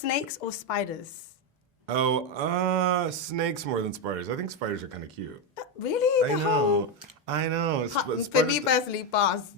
snakes or spiders? Oh, snakes more than spiders. I think spiders are kind of cute. Really? I know. For me personally, pass.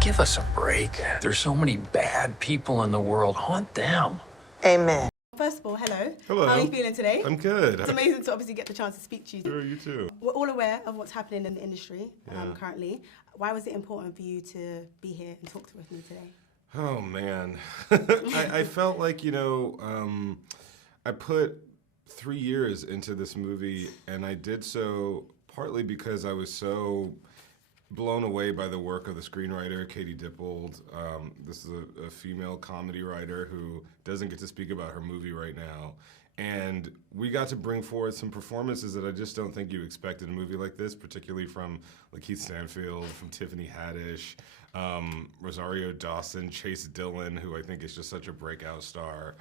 Give us a break. There's so many bad people in the world. Haunt them. Amen. First of all, hello. Hello. How are you feeling today? I'm good. It's amazing to obviously get the chance to speak to you. Sure, you too. We're all aware of what's happening in the industry currently. Why was it important for you to be here and talk with me today? Oh, man. I felt like, I put 3 years into this movie, and I did so partly because I was so blown away by the work of the screenwriter, Katie Dippold. This is a female comedy writer who doesn't get to speak about her movie right now. And we got to bring forward some performances that I just don't think you expect in a movie like this, particularly from LaKeith Stanfield, from Tiffany Haddish, Rosario Dawson, Chase Dillon, who I think is just such a breakout star.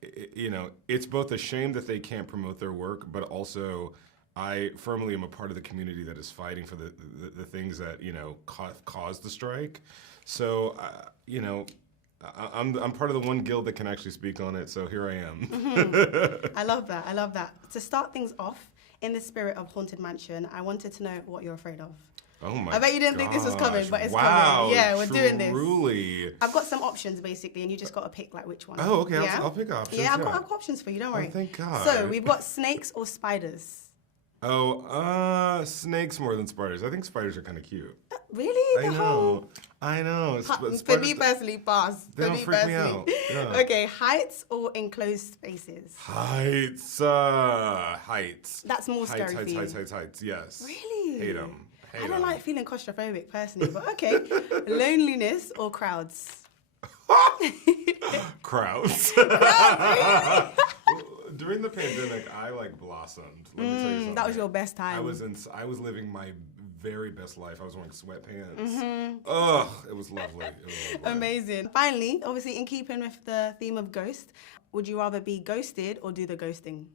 It's both a shame that they can't promote their work, but also I firmly am a part of the community that is fighting for the things that, caused the strike. So, I'm part of the one guild that can actually speak on it, so here I am. Mm-hmm. I love that. To start things off, in the spirit of Haunted Mansion, I wanted to know what you're afraid of. Oh my I bet you didn't think this was coming, but it's wow, coming. Yeah, we're doing this. Truly. I've got some options basically, and you just got to pick which one. Oh, okay, yeah? I'll pick options. Yeah, I've got options for you, don't worry. Oh, thank God. So, we've got snakes or spiders? Oh, snakes more than spiders. I think spiders are kind of cute. Really? I know. For me personally, pass. They don't freak me out. Yeah. Okay, heights or enclosed spaces? Heights. That's more scary for you. Heights, yes. Really? Hate them. I don't like feeling claustrophobic personally, but okay. Loneliness or crowds? Crowds. During the pandemic, I blossomed. Let me tell you something. That was your best time. I was living my very best life. I was wearing sweatpants. Ugh, it was lovely. Amazing. Finally, obviously in keeping with the theme of ghost, would you rather be ghosted or do the ghosting?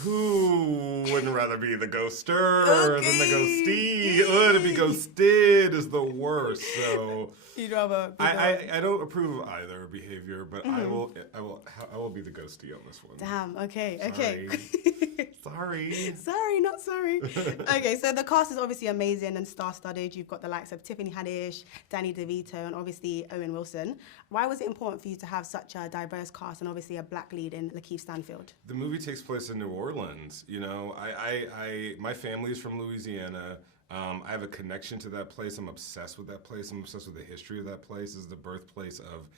Who wouldn't rather be the ghoster than the ghostee? To be ghosted is the worst. So you'd rather. I don't approve of either behavior, but I will be the ghostie on this one. Damn. Okay. Sorry. Sorry, not sorry. Okay, so the cast is obviously amazing and star-studded. You've got the likes of Tiffany Haddish, Danny DeVito, and obviously Owen Wilson. Why was it important for you to have such a diverse cast and obviously a black lead in LaKeith Stanfield? The movie takes place in New Orleans. My family is from Louisiana. I have a connection to that place. I'm obsessed with that place. I'm obsessed with the history of that place. It's the birthplace of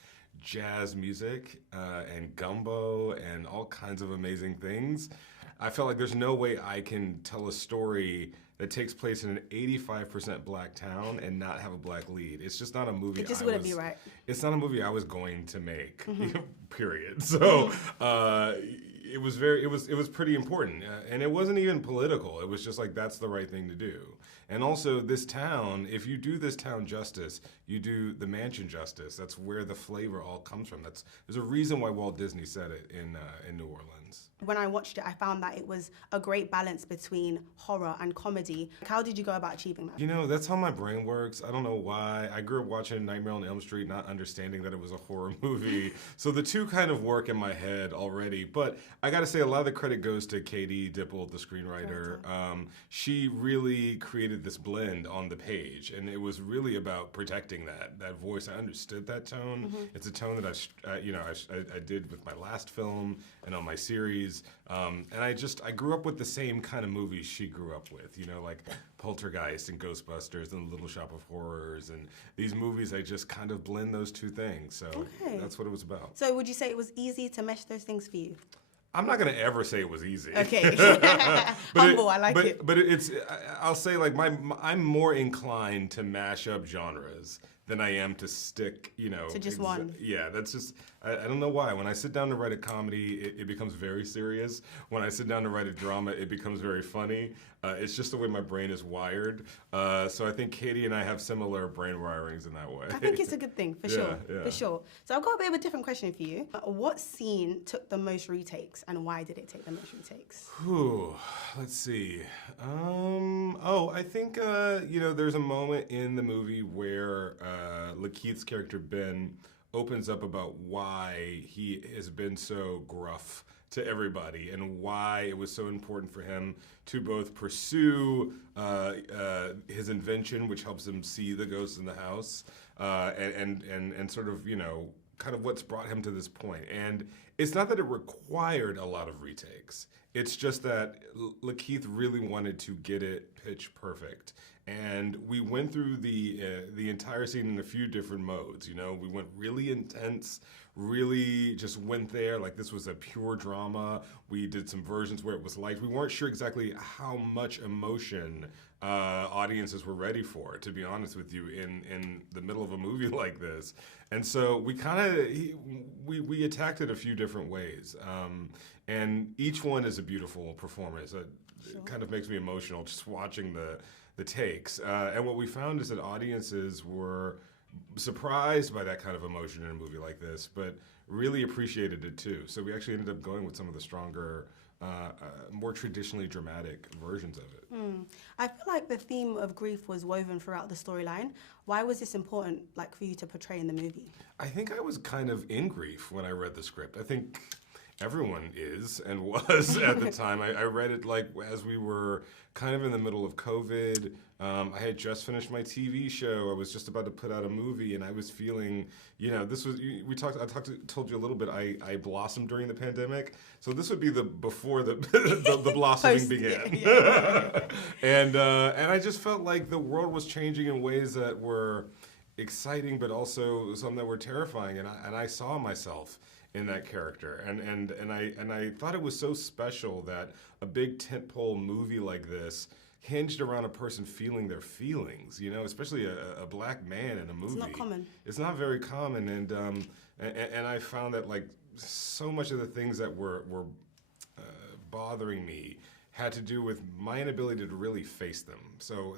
jazz music and gumbo and all kinds of amazing things. I felt like there's no way I can tell a story that takes place in an 85% black town and not have a black lead. It's just not a movie. It just wouldn't be right. It's not a movie I was going to make. Period. So it was pretty important, and it wasn't even political. It was just like that's the right thing to do. And also, this town, if you do this town justice, you do the mansion justice. That's where the flavor all comes from. There's a reason why Walt Disney said it in New Orleans. When I watched it, I found that it was a great balance between horror and comedy. How did you go about achieving that? That's how my brain works. I don't know why. I grew up watching Nightmare on Elm Street, not understanding that it was a horror movie. So the two kind of work in my head already. But I got to say, a lot of the credit goes to Katie Dippold, the screenwriter. She really created this blend on the page, and it was really about protecting that voice. I understood that tone. It's a tone that I did with my last film and on my series. And I grew up with the same kind of movies she grew up with, like Poltergeist and Ghostbusters and Little Shop of Horrors, and these movies, I just kind of blend those two things. So that's what it was about. So would you say it was easy to mesh those things for you? I'm not gonna ever say it was easy. Okay, humble. I like it. But I'll say I'm more inclined to mash up genres than I am to stick, To just one. Yeah, that's just, I don't know why. When I sit down to write a comedy, it becomes very serious. When I sit down to write a drama, it becomes very funny. It's just the way my brain is wired. So I think Katie and I have similar brain wirings in that way. I think it's a good thing, for sure. Yeah. For sure. So I've got a bit of a different question for you. What scene took the most retakes, and why did it take the most retakes? Let's see. I think, there's a moment in the movie where LaKeith's character, Ben, opens up about why he has been so gruff to everybody and why it was so important for him to both pursue his invention, which helps him see the ghosts in the house, and sort of, kind of what's brought him to this point. And it's not that it required a lot of retakes. It's just that LaKeith really wanted to get it pitch perfect. And we went through the entire scene in a few different modes. We went really intense, really just went there like this was a pure drama. We did some versions where it was light. We weren't sure exactly how much emotion audiences were ready for, to be honest with you, in the middle of a movie like this. And so we we attacked it a few different ways. And each one is a beautiful performance. It kind of makes me emotional just watching the takes. And what we found is that audiences were surprised by that kind of emotion in a movie like this, but really appreciated it too. So we actually ended up going with some of the stronger, more traditionally dramatic versions of it. I feel like the theme of grief was woven throughout the storyline. Why was this important, for you to portray in the movie? I think I was kind of in grief when I read the script. I think everyone is and was at the time. I read it as we were kind of in the middle of COVID. I had just finished my TV show. I was just about to put out a movie, and I was feeling, this was told you a little bit. I blossomed during the pandemic, so this would be before the blossoming began. And I just felt like the world was changing in ways that were exciting, but also some that were terrifying, and I saw myself in that character, and I thought it was so special that a big tentpole movie like this hinged around a person feeling their feelings, especially a black man in a movie. It's not common. It's not very common, and I found that so much of the things that were bothering me had to do with my inability to really face them. So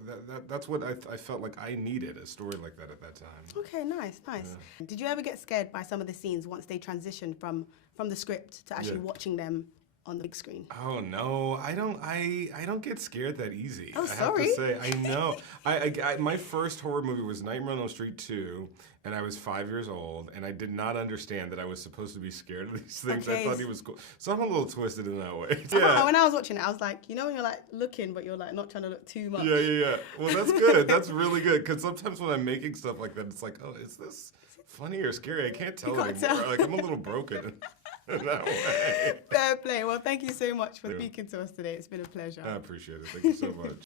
that's what I felt like I needed, a story like that at that time. Okay, nice. Yeah. Did you ever get scared by some of the scenes once they transitioned from the script to actually watching them on the big screen? Oh no, I don't get scared that easy. Oh, sorry. I have to say, I know. I my first horror movie was Nightmare on Elm Street 2, and I was 5 years old, and I did not understand that I was supposed to be scared of these things. Okay. I thought he was cool. So I'm a little twisted in that way. Yeah. When I was watching it, I was like, when you're looking, but you're not trying to look too much. Yeah. Well, that's good. That's really good, because sometimes when I'm making stuff like that, it's like, oh, is this funny or scary? I can't tell anymore. I'm a little broken. That way. Fair play. Well, thank you so much for speaking to us today. It's been a pleasure. I appreciate it. Thank you so much.